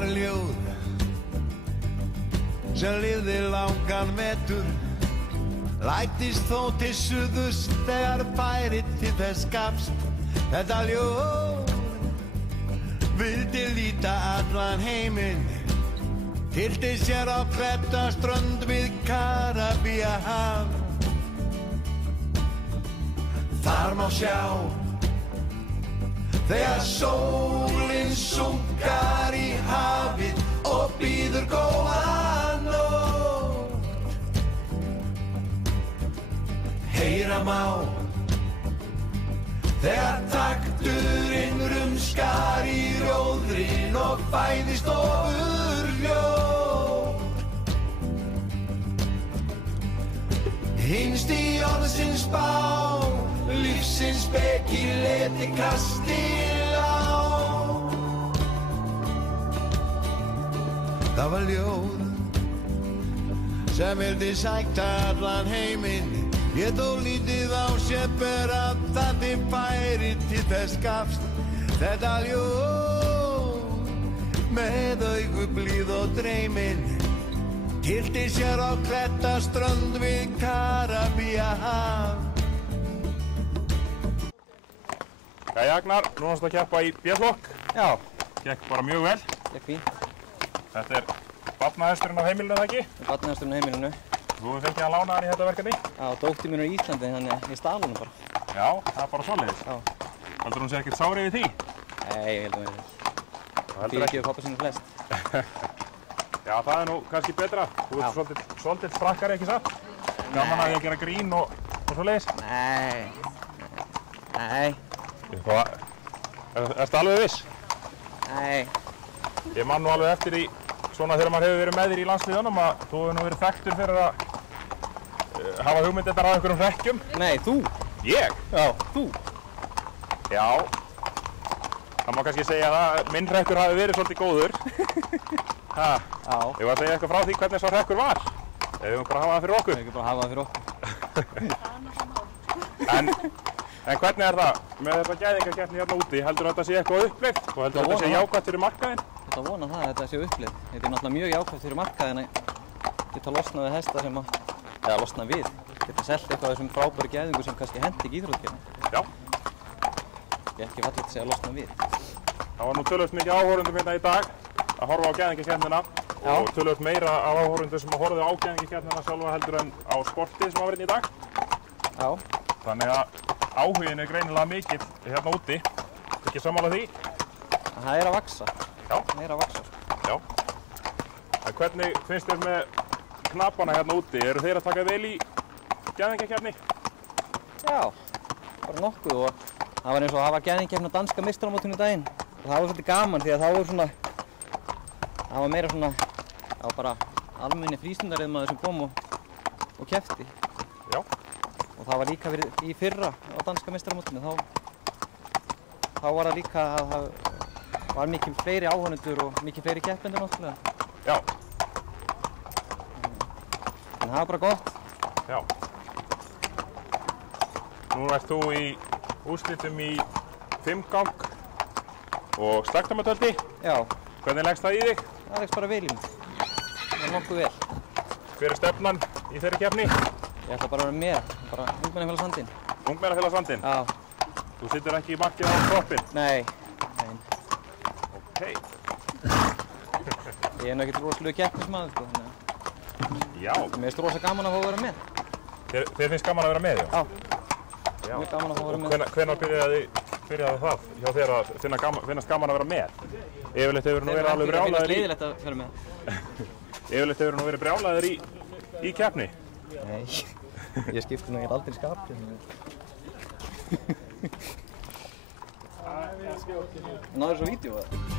var ljóð sem lifði langan vetur, læddist þó til suðurs þegar færi til þess gafst. Þetta ljóð vildi líta allan heiminn, tyllti sér á klettaströnd við Karíbahaf. Þar má sjá þegar sólin súnkar í hafið og býður góða nótt. Heyra má þegar takturinn rumskar í rjóðrin og fæðist ofurljóð. Hinst í orðsins bá, lífsins speki leti kastil á. Það var ljóð sem vildi sækta allan heiminn, ég þó lítið á sér bera það til færi til þess gafst. Þetta ljóð með augu blíð og dreyminn, tyllti sér á klettaströnd við Karíbahaf. Jæja Agnar, nú varstu að keppa í B-flokk. Já. Gekk bara mjög vel. Gekk fínt. Þetta er barnahesturinn á heimilinu, eða ekki? Þetta er barnahesturinn á heimilinu. Þú hefur fengið að lána hann í þetta verkefni? Já, dóttir mín er í Íslandi, þannig að ég stal honum bara. Já, það er bara svoleiðis. Já. Heldur hún sé ekkert sár yfir því? Nei, ég held að mér. Fyrirgefur pabba sinni flest. Já, það er nú kannski betra. Þú ert svolítið sprakkari, ekki satt? Gaman að ég gera grín og svoleiðis? Nei. Ertu alveg viss? Nei. Ég man nú alveg eftir í svona þegar maður hefur verið með þér í landsliðunum að þú hefur nú verið þekktur fyrir að hafa hugmyndirnar á einhverjum hrekkjum. Nei, þú. Ég? Já, þú. Já. Það má kannski segja að minn hrekkur hafi verið svolítið góður. Ha. Já. Ég var að segja eitthvað frá því hvernig sá hrekkur var. Ef við bara hafa það fyrir okkur. Við ekki bara hafa það fyrir okkur. En hvernig er það með þetta gæðingakeppni hérna úti? Heldur þetta sé eitthvað upplifð? Og heldur þetta sé jákvætt fyrir markaðinn? Þetta vona það að þetta sé upplifð. Þetta er náttúrulega mjög jákvætt fyrir markaðinn að geta losnað við hesta sem að, eða losnað við, geta selt eitthvað af þessum frábæru gæðingu sem kannski hendi ekki íþróttakeppni. Já. Ég er ekki fallegt að segja losnað við. Það var nú töluvert mikið áhorfendum hérna í dag að horfa á gæðingakeppnina og töluvert meira af áhorfendum sem horfðu á gæðingakeppnina sjálfa heldur en á sportið sem var hérna í dag. Já. Þannig að áhugin er greinilega mikill hérna úti. Ekki sammála því? Það er að vaxa. Já. Það er að vaxa. Já. En hvernig finnst þér með knapana hérna úti? Eru þeir að taka vel í gæðingakeppni? Já, bara nokkuð og það var eins og að hafa gæðingakeppni á danska meistaramótinu í daginn. Og það var svolítið gaman því að það var meira svona, það var bara almenni frístundariðmaður sem kom og keppti. Já. Og það var líka í fyrra á danska meistaramótinu, þá var það líka að það var mikið fleiri áhorfendur og mikið fleiri keppendur náttúrulega. Já. En það var bara gott. Já. Nú ert þú í úrslitum í 5-gang og slagtamatöldi. Já. Hvernig leggst það í þig? Það leggst bara vel í mig. Það var nokkuð vel. Hver er stefnan í þeirri keppni? Ég ætla bara að vera með, bara ungmennafélag Sandinn. Ungmennafélag Sandinn? Já. Þú situr ekki í markið á kroppinn? Nei. Ok. Ég er nú ekkert rosalega keppnismadur, sko, þannig að... Já. Mér finnst rosa gaman að fá að vera með. Þér finnst gaman að vera með, já? Já. Mjög gaman að fá að vera með. Og hvenær byrjaði það hjá þér að finnast gaman að vera með? Yfirleitt hefur nú verið alveg brjálaður í... Það finnst leiðilegt að vera með. Yfirleitt hefur nú verið brjálaður í keppni? Nei, ég skipti nú aldrei skapi. Náður svo vídeo, eða?